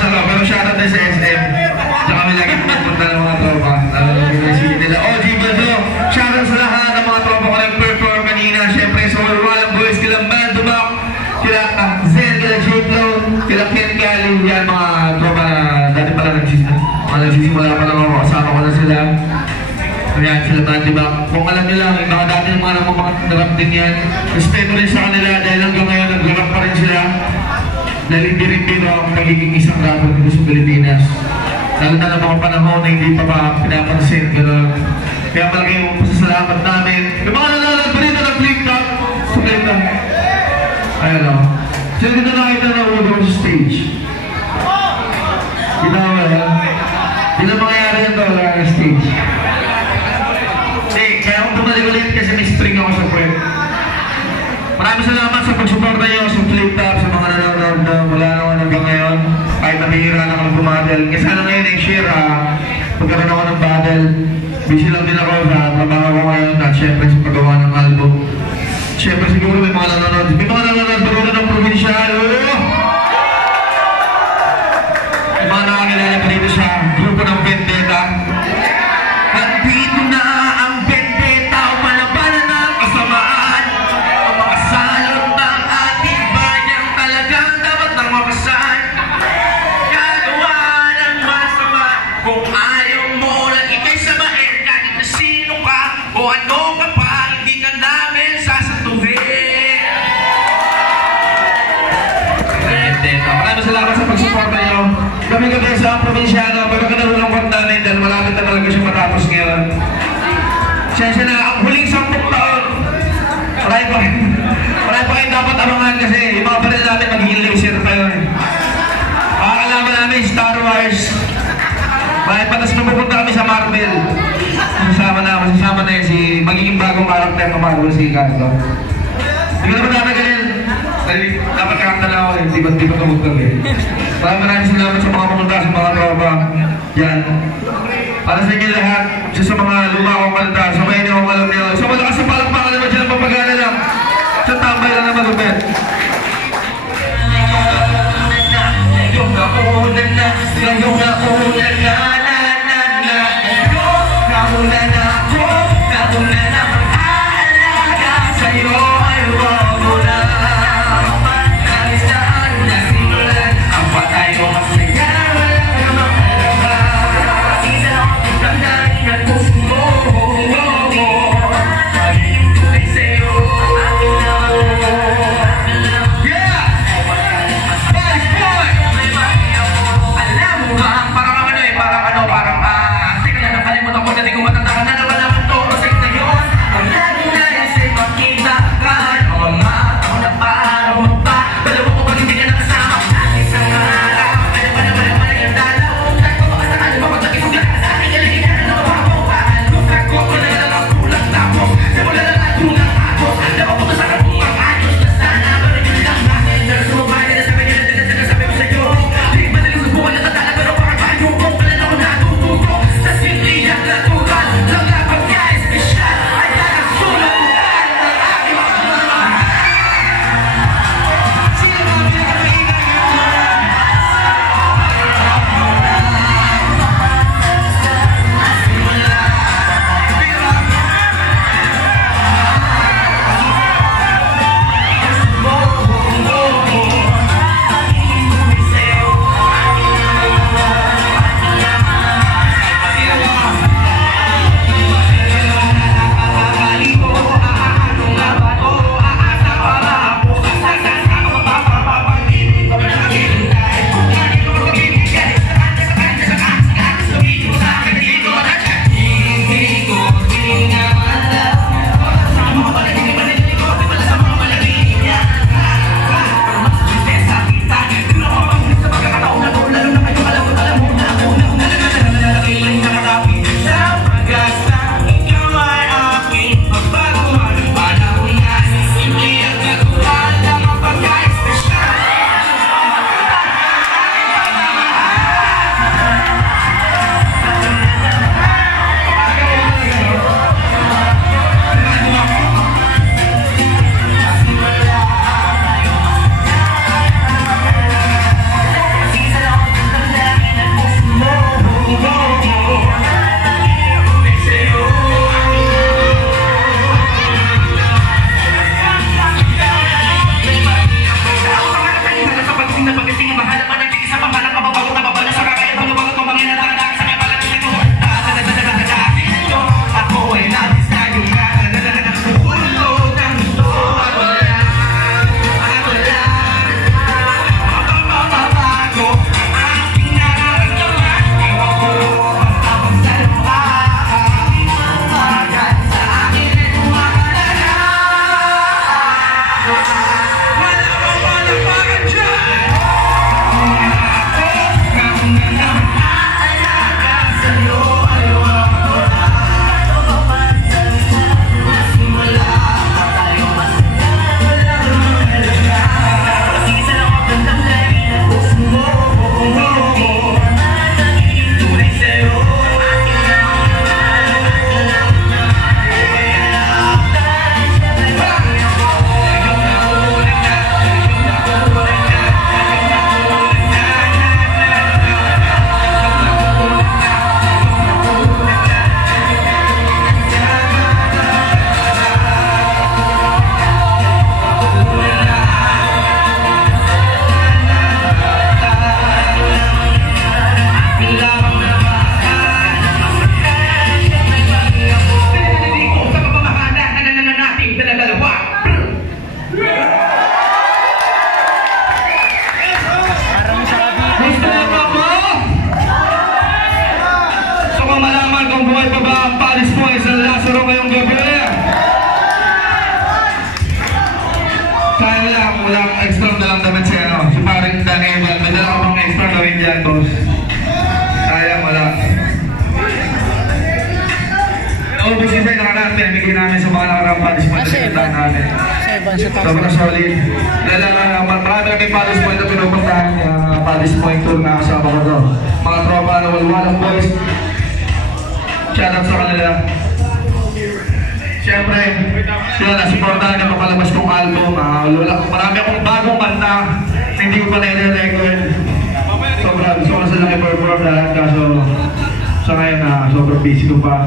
Pero shoutout na sa SM. Tsaka kami lagi pupunta ng mga tropa. Nila. OG Baldo, shoutout sa lahat ng mga tropa ko nag-perform kanina. Siyempre sa Walang Boys, kila Mandumak, kila Zen, kila J-Flow, kila Ken Cali. Yan mga tropa na dati pala nagsisimula pa lang ako. Kasama ko na sila. Ayan sila Mandumak. Kung alam nyo lang, yung mga dati ng mga narap din yan. Respeto rin sa kanila dahil hanggang ngayon nag-rap pa rin sila. Dahil hindi rin dito ang magiging isang rapper dito sa Pilipinas. Lalo na ng mga panahon na hindi pa pinapansin. Kaya malaki yung pasasalamat namin. Yung mga nanonood pa rin na flip-top. Sa flip-top. Ayan o. Sino dito nakita na ulo sa stage? Hindi na wala. Hindi na mangyayari yan to wala sa stage. Hindi, kaya akong bumalik ulit kasi may string ako sa friend. Maraming salamat sa pagsuporta nyo sa flip-top, sa mga nanonood na wala naman hanggang ngayon. Kahit nabihira na ako bumadal. Kasi ano ngayon next year, pagkaroon ako ng battle, busy lang din ako sa trabaho ko ngayon at syempre sa paggawa ng album. Syempre siguro may mga nanonood. May mga nanonood siguro ng provincial. May mga nakakilala pa dito sa grupo ng Vendetta. Nandito na ang Vendetta o palabanan ng kasamaan. Ang mga salot ng ating bayan talagang dapat nang mapasan. Gagawa ng masama kung ayaw mo lang ikay samain kahit na sino ka o ano ka pa, hindi ka namin sasantuhin. Vendetta. Maraming salamat sa pagsuporta nyo. Kami sa probinsyano, pero kinalulungkot namin dahil malapit na talaga siya matapos ngayon. Siyensya na, ang huling 10 taon. Marami pa kayo dapat abangan kasi yung mga baril namin magiging laser pa yun. Makakalaman namin Star Wars. Bakit patas na pupunta kami sa Marvel. Masasama na yun si magiging bagong karakter ng Marvel si Carlo. Hindi ko naman natagayin. Dapat kakanta lang ako eh, di ba tumugtog eh. Maraming salamat sa mga pumunta, sa mga tropa. Yan. Para sa inyo lahat, sa mga luma akong kanta, sa mga inyo akong alam niyo. Sa malakas sa palakpakan naman dyan, papagana lang. Sa tambay lang naman upet. Ngayong nauna na, ngayong nauna na, nauna na ako, nauna na mag-aalaga sa'yo ay wag mo na. Patay ko masaya, wala namang alaga. Isa lang ang tandaan ng puso. ubus kasi nakaraan, pinamigay namin sa mga nakarang participant na pinuntahan natin. Sobrang solid. Marami na may Palace Point na pinupuntahan, Palace Point tour na kasama ko to. Mga tropa na walwalang boys. Shoutout sa kanila. Siyempre, sila nasuportahan na papalabas kong album. Marami akong bagong kanta na hindi ko pa nire-record. Sobrang sila i-perform lahat kaso sa ngayon sobrang busy ko pa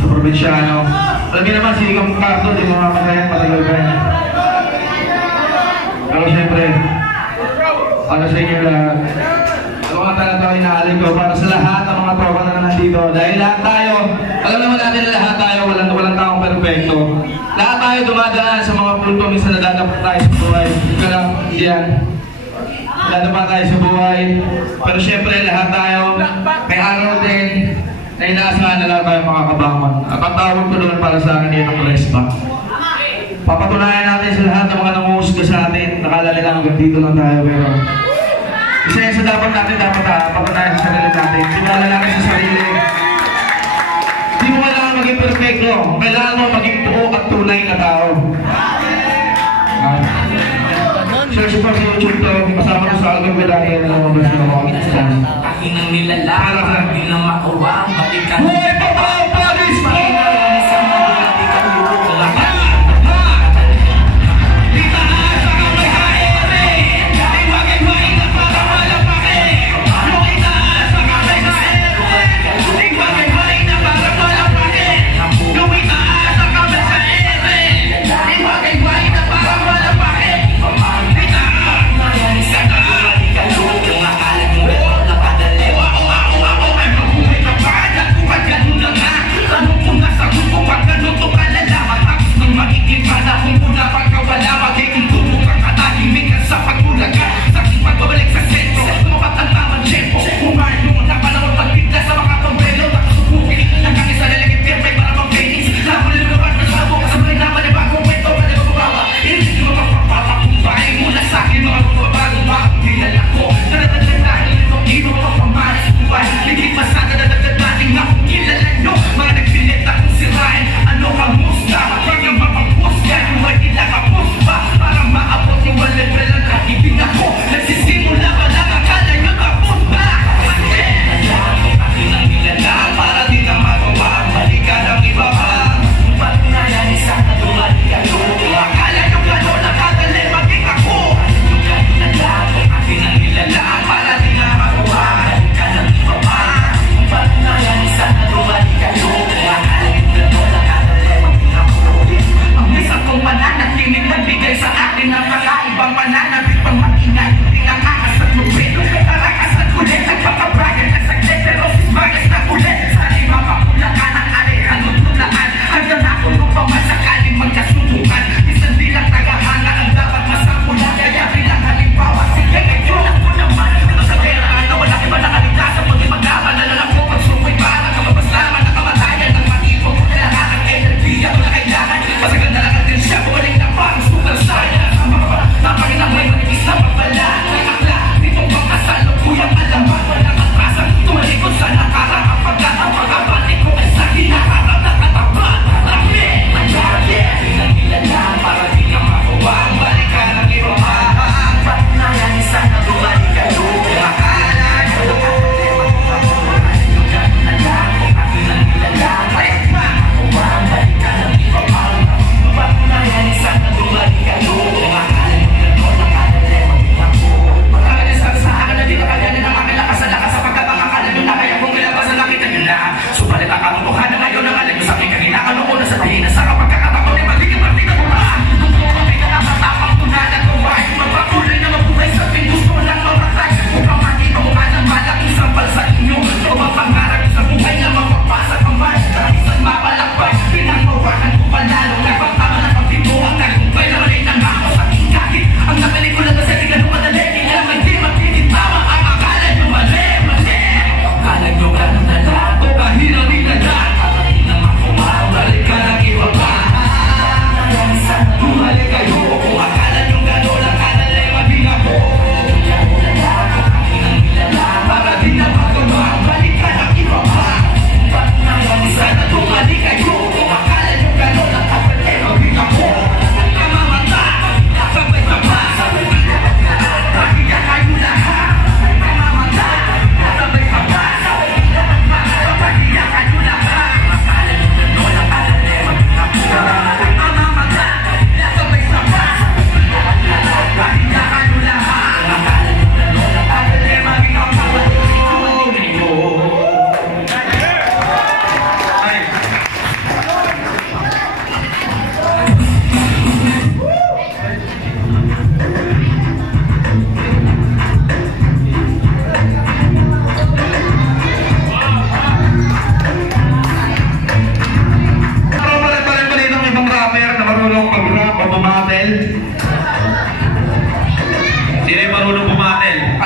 sa probinsyano. Alam niyo naman, si Ikang Carto, di mo makakayan, matagal ba yan. Pero siyempre, para sa inyo lahat, ano nga talaga inaalin ko para sa lahat ng mga tropa na nandito. Dahil lahat tayo, alam naman natin na lahat tayo, walang taong perfecto. Lahat tayo dumadaan sa mga punto, minsan nadadapat tayo sa buhay. Ika lang, yan. Nadadapat tayo sa buhay. Pero siyempre, lahat tayo, may araw din, na inaasahan na lang tayo makakabangon. At ang tawag ko doon para sa akin yan ang respa. Papatunayan natin sa lahat ng mga nanguhusga sa atin. Nakala nila hanggang dito lang tayo, pero isa yan sa dapat natin, papatunayan sa sarili natin. Sinala natin sa sarili. Hindi mo kailangan maging perfecto. Kailangan mo maging buo at tunay na tao. Search po sa YouTube to. Kasama ko sa album ko dahil na lumabas na ako. Aking ang nilalang, aking ang makawang, batikan. Hoy, papaw, Paris!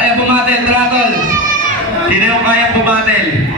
Kaya bumatel, Tratol. Sino yung kaya bumatel?